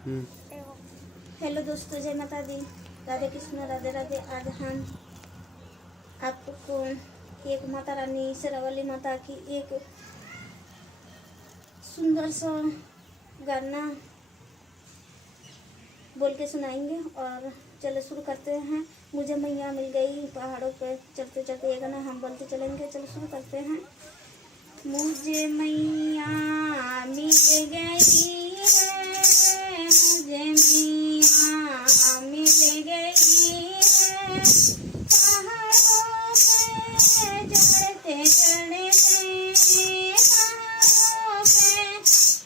Hello दोस्तों, जय माता दी, राधे कृष्ण, राधे राधे। आज हम आपको एक माता रानी शेरावाली माता की एक सुंदर सा गाना बोल के सुनाएंगे। और चलो शुरू करते हैं। मुझे मैया मिल गई पहाड़ों पे चलते चलते, ये गाना हम बोलते चलेंगे। चलो शुरू करते हैं। मुझे मैया मिल गई है, मुझे मैया मिल गई है, पहाड़ों पे चढ़ते चढ़ते, पहाड़ों पे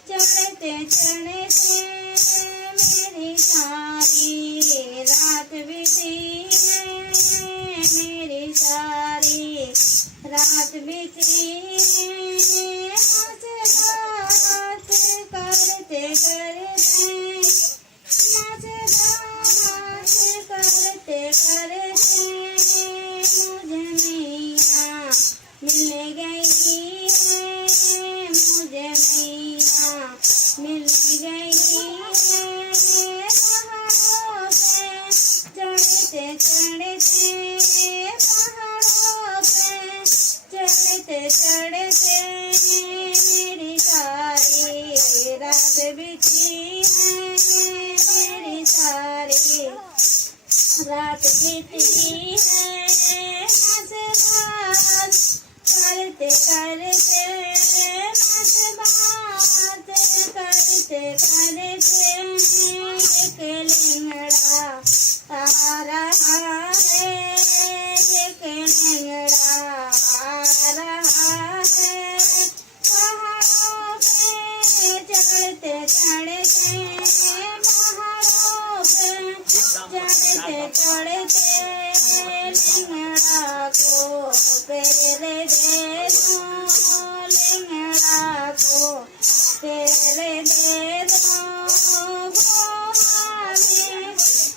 चढ़ते चढ़ते मेरी सारी रात बीती है, मेरी सारी रात बीती है। बात करते करते, बात करते करते मुझे मैया मिल गई है, मुझे मैया मिल गई है, पहाड़ों पे चढ़ते चढ़ते, पहाड़ों पे चढ़ते चढ़ते मेरी सारी रात बीती है, मेरी सारी रात बीती है। बात करते करते, बात करते करते एक लिंगड़ा आ रहा है, एक लिंगड़ा आ रहा है, पहाड़ों पे चढ़ते चढ़ते, पहाड़ों पे चढ़ते चढ़ते लिंगड़ा को पहले दे दो, लिंगड़ा को पहले दे दो। गुहा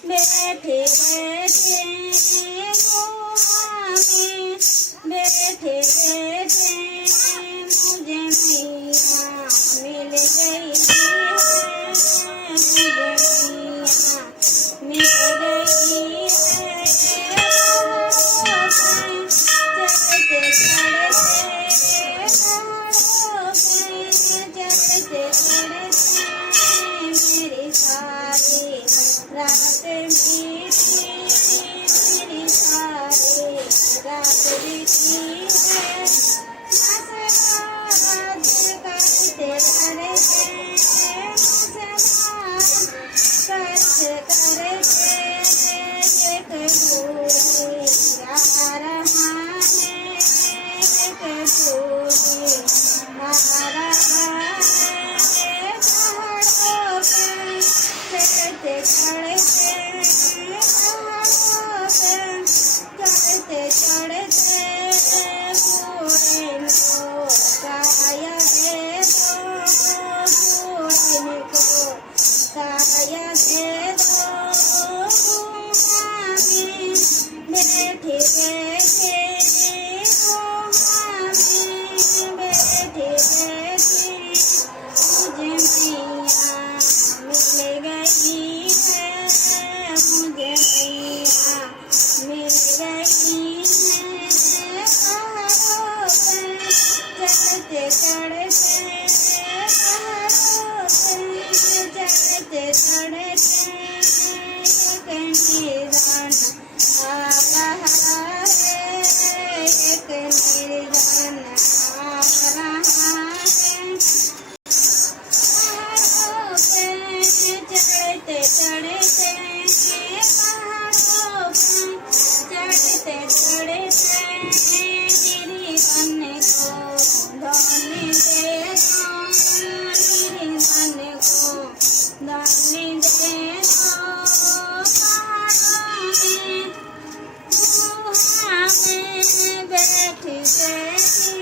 में बैठे बैठे, गुहा में बैठे बैठे मुझे मैया मिल गई है, मुझे मैया मिल गई है। चढ़ते चढ़ते, पहाड़ों पे चढ़ते चढ़ते मेरी सारी रात बीती, मेरी सारी रात बीती है। बात करते करते, करते करते एक भूली आ रहा है, एक भूली आ रहा है, पहाड़ों पे चढ़ते चढ़ते, पहाड़ों पे चढ़ते चढ़ते पूरे को काया दे दो, पूरे को काया दे दो। गुहा में बैठे बैठे, गुहा में बैठे बैठे मुझे मैया मिल गई है, मुझे मैया मिल गई है, पहाड़ों पे चढ़ते चढ़ते, पहाड़ों पे चढ़ते चढ़ते एक निदान आ रहा है, एक निदान आ रहा है, पहाड़ों पे चढ़ते चढ़ते, पहाड़ों पे चढ़ते चढ़ते गिरी बन को धोने दे दो, गिरी बन को धोने दे दो। गुहा में बैठी बैठी,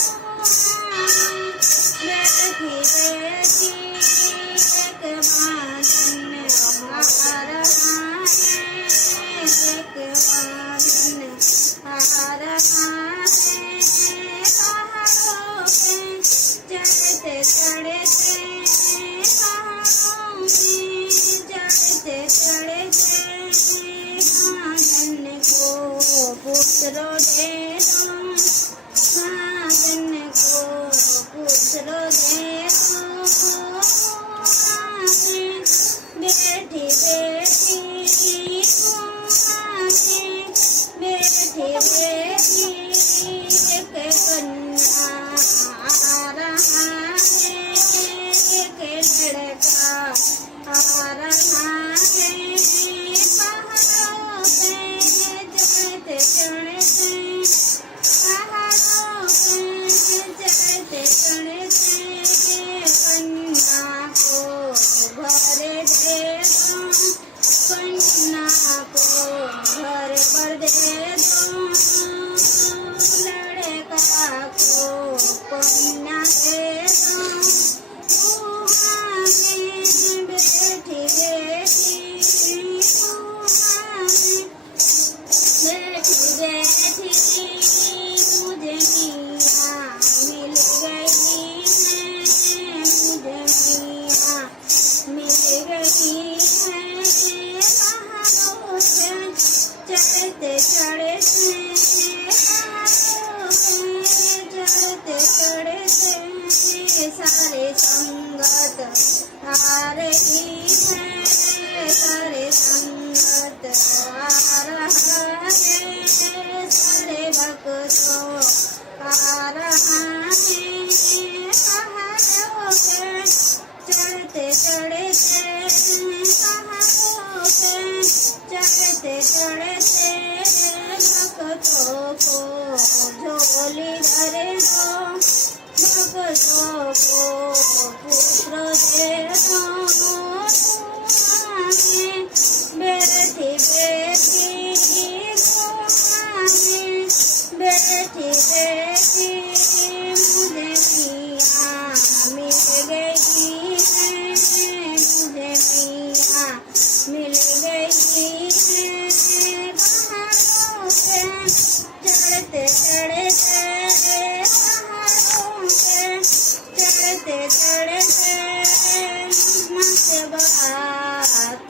गुहा में बैठी बैठी एक बादन आ रहा है, एक बादन आ रहा है, पहाड़ों पे चढ़ते चढ़ते, पहाड़ों का आ रहा है पहाड़ों पे चढ़ते चढ़ते, पहाड़ों पे चढ़ते चढ़ते कन्या को भर दे दो, कन्या को घर भर दे दो, लड़का को कन्या दे दो। कुआं में बैठी बैठी, कुआं में बैठी बैठी मुझे मियाँ मिल गई है, मुझे मियाँ मिल गई है। पहाड़ों पे चढ़ते चढ़ते, पहाड़ों पे चढ़ते चढ़ते सारे संगत आ रही है, सारे संगत आ रहा है, सारे भक्तों आ रहा है। पहाड़ों पे चढ़ते चढ़ते, पहाड़ों पे चढ़ते चढ़ते भक्तों को झोली भर दो, भक्तों को पुत्र दे दो। कुआं में बैठी बैठी, कुआं में बैठी बैठी मुझे मियाँ मिल गई है, मुझे मियाँ मिल गई है। पहाड़ों पे चढ़ते चढ़ते, पहाड़ों पे चढ़ते चढ़ते, माँ से बात